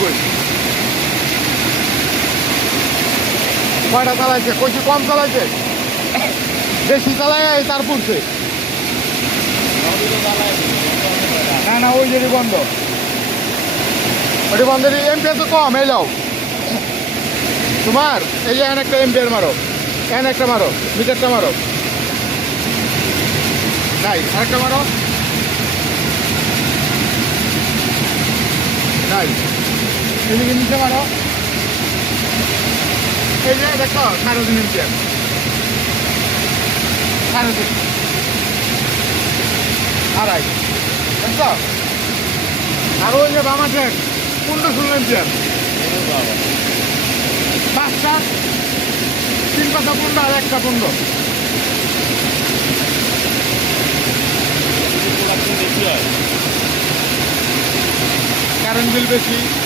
কই কয়টা চালাইছে কইছি কম চালাইছে বেশি চালায় তার পড়ছে না না ওই যেটি বন্ধ ওটি বন্ধ এমপিআর তো কম এই যাও তোমার এই যে এখানে একটা এমপিআর মারো এখানে একটা মারো মিটারটা মারো নাই আরেকটা মারো নাই এদিকে নিচে মারো এই যে দেখো 3.5 এমপিআর 3.5 আড়াই দেখছো আর ওই যে বাম আছে 15-16 এমপিআর 5টা 3 পাতা 15 আর 1টা 15 কারেন্ট বিল বেশি